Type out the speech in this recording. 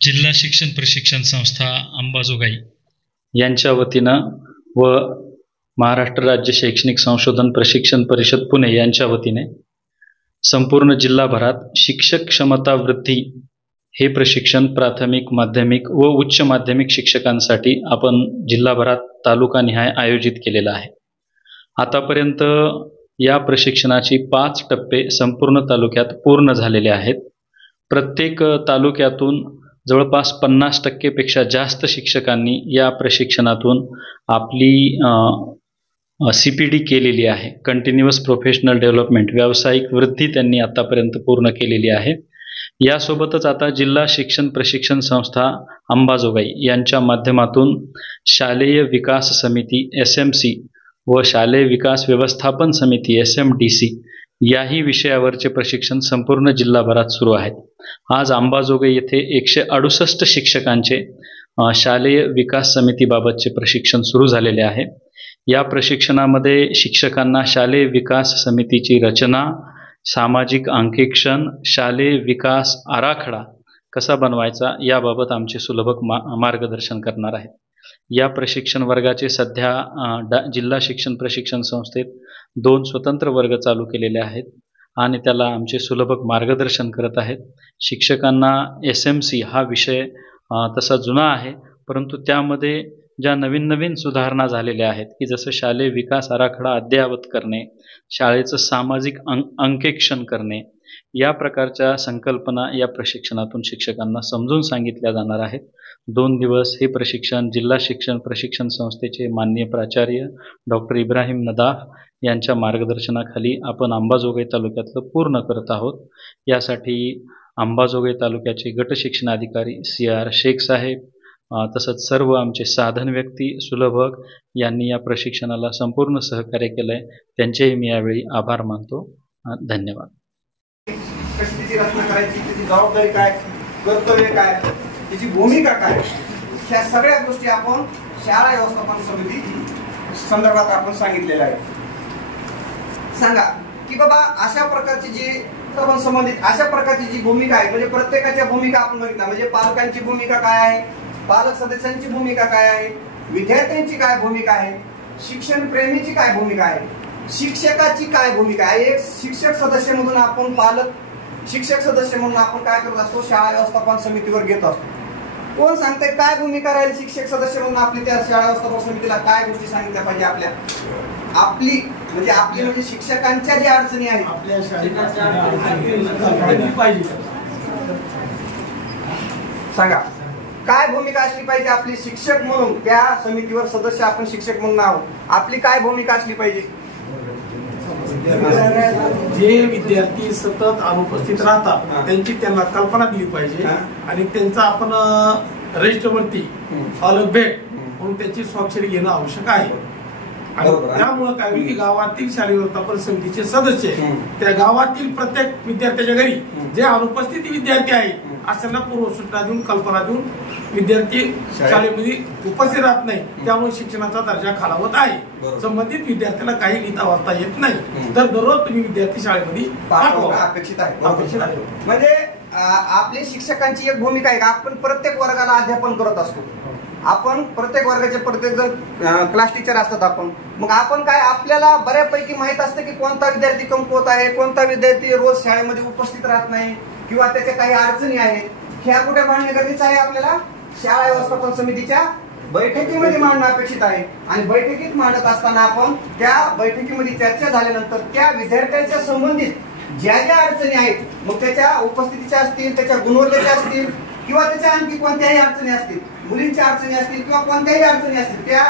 जिल्हा शिक्षण प्रशिक्षण संस्था अंबाजोगाई यांच्या वतीनं व महाराष्ट्र राज्य शैक्षणिक संशोधन प्रशिक्षण परिषद पुणे यांच्या वतीने संपूर्ण जिल्हाभरात शिक्षक क्षमता वृद्धी हे प्रशिक्षण प्राथमिक, माध्यमिक व उच्च माध्यमिक शिक्षकांसाठी आपण जिल्हाभरात तालुकानिहाय आयोजित केलेला आहे। आतापर्यंत या प्रशिक्षणाची 5 टप्पे संपूर्ण तालुक्यात पूर्ण झालेले आहेत। प्रत्येक तालुक्यातून जवळपास 50% पेक्षा जास्त शिक्षकांनी या प्रशिक्षणातून आपली CPD केलेली आहे। कंटिन्युअस प्रोफेशनल डेव्हलपमेंट, व्यावसायिक वृद्धी त्यांनी आतापर्यंत पूर्ण केलेली आहे। यासोबतच आता जिल्हा शिक्षण प्रशिक्षण संस्था अंबाजोगाई यांच्या माध्यमातून शालेय विकास समिती SMC व शालेय विकास व्यवस्थापन समिती SMDC याही विषयावरचे प्रशिक्षण संपूर्ण जिल्हाभरात सुरू आहेत। आज अंबाजोगाई येथे 168 शिक्षकांचे शालेय विकास समितीबाबतचे प्रशिक्षण सुरू झालेले आहे। या प्रशिक्षणामध्ये शिक्षकांना शालेय विकास समितीची रचना, सामाजिक अंकेक्षण, शालेय विकास आराखडा कसा बनवायचा याबाबत आमचे सुलभक मार्गदर्शन करणार आहेत। या प्रशिक्षण वर्गाचे सध्या जिल्हा शिक्षण प्रशिक्षण संस्थेत 2 स्वतंत्र वर्ग चालू केलेले आहेत आणि त्याला आमचे सुलभक मार्गदर्शन करत आहेत। शिक्षकांना SMC हा विषय तसा जुना आहे, परंतु त्यामध्ये ज्या नवीन सुधारणा झालेल्या आहेत की जसं शालेय विकास आराखडा अद्ययावत करणे, शाळेचं सामाजिक अंकेक्षण करणे, या प्रकारच्या संकल्पना या प्रशिक्षणातून शिक्षकांना समजून सांगितल्या जाणार आहेत। 2 दिवस हे प्रशिक्षण जिल्हा शिक्षण प्रशिक्षण संस्थेचे माननीय प्राचार्य डॉक्टर इब्राहिम नदाफ यांच्या मार्गदर्शनाखाली आपण अंबाजोगाई तालुक्यातलं पूर्ण करत आहोत। यासाठी अंबाजोगाई तालुक्याचे गट शिक्षणाधिकारी CR शेख साहेब तसंच सर्व आमचे साधन व्यक्ती सुलभक यांनी या प्रशिक्षणाला संपूर्ण सहकार्य केलंय, त्यांचेही मी यावेळी आभार मानतो। धन्यवाद। कशी रचना करायची, त्याची जबाबदारी काय, कर्तव्य काय, त्याची भूमिका काय, ह्या सगळ्या गोष्टी आपण शाळा व्यवस्थापन समिती संदर्भात आपण सांगितलेलं आहे। सांगा की बाबा अशा प्रकारची जी संबंधित अशा प्रकारची जी भूमिका आहे, म्हणजे प्रत्येकाच्या भूमिका आपण बघितल्या, म्हणजे पालकांची भूमिका काय आहे, पालक सदस्यांची भूमिका काय आहे, विद्यार्थ्यांची काय भूमिका आहे, शिक्षण प्रेमीची काय भूमिका आहे, शिक्षकाची काय भूमिका आहे। एक शिक्षक सदस्य म्हणून आपण शिक्षक सदस्य म्हणून आपण काय करत असतो, शाळा व्यवस्थापन समितीवर घेत असतो। कोण सांगतंय काय भूमिका राहील शिक्षक सदस्य म्हणून आपली त्या शाळा व्यवस्थापन समितीला काय गोष्टी सांगितल्या पाहिजे आपली म्हणजे शिक्षकांच्या ज्या अडचणी आहेत आपल्या सांगा काय भूमिका असली पाहिजे आपली शिक्षक म्हणून, त्या समितीवर सदस्य आपण शिक्षक म्हणून आहोत, आपली काय भूमिका असली पाहिजे। जे विद्यार्थी सतत अनुपस्थित राहतात त्यांची त्यांना कल्पना दिली पाहिजे आणि त्यांचा आपण रजिस्टरवरती अलग भेट म्हणून त्याची स्वाक्षरी घेणं आवश्यक आहे। आणि त्यामुळे काय होईल की गावातील शालेय व्यवस्थापन समितीचे सदस्य त्या गावातील प्रत्येक विद्यार्थ्याच्या घरी जे अनुपस्थित विद्यार्थी आहेत अशांना पूर्वसूचना देऊन कल्पना देऊन विद्यार्थी शाळेमध्ये उपस्थित राहत नाही, त्यामुळे शिक्षणाचा दर्जा खालावत आहे। संबंधित विद्यार्थ्याला काही लिहिता वाचता येत नाही, तर दररोज तुम्ही विद्यार्थी शाळेमध्ये अपेक्षित आहे। म्हणजे आपली शिक्षकांची एक भूमिका आहे, आपण प्रत्येक वर्गाला अध्यापन करत असतो, आपण प्रत्येक वर्गाचे प्रत्येक जण क्लास टीचर असतात आपण, मग आपण काय आपल्याला बऱ्यापैकी माहित असतं की कोणता विद्यार्थी कमकुवत आहे, कोणता विद्यार्थी रोज शाळेमध्ये उपस्थित राहत नाही किंवा त्याच्या काही अडचणी आहेत, ह्या कुठे मांडणे गरजेचं आहे, आपल्याला शाळा व्यवस्थापन समितीच्या बैठकीमध्ये मांडणं अपेक्षित आहे। आणि बैठकीत मांडत असताना आपण त्या बैठकीमध्ये चर्चा झाल्यानंतर त्या विद्यार्थ्यांच्या संबंधित ज्या अडचणी आहेत, मग त्याच्या उपस्थितीच्या असतील, त्याच्या गुणवत्तेच्या असतील किंवा त्याच्या आणखी कोणत्याही अडचणी असतील, मुलींच्या अडचणी असतील किंवा कोणत्याही अडचणी असतील, त्या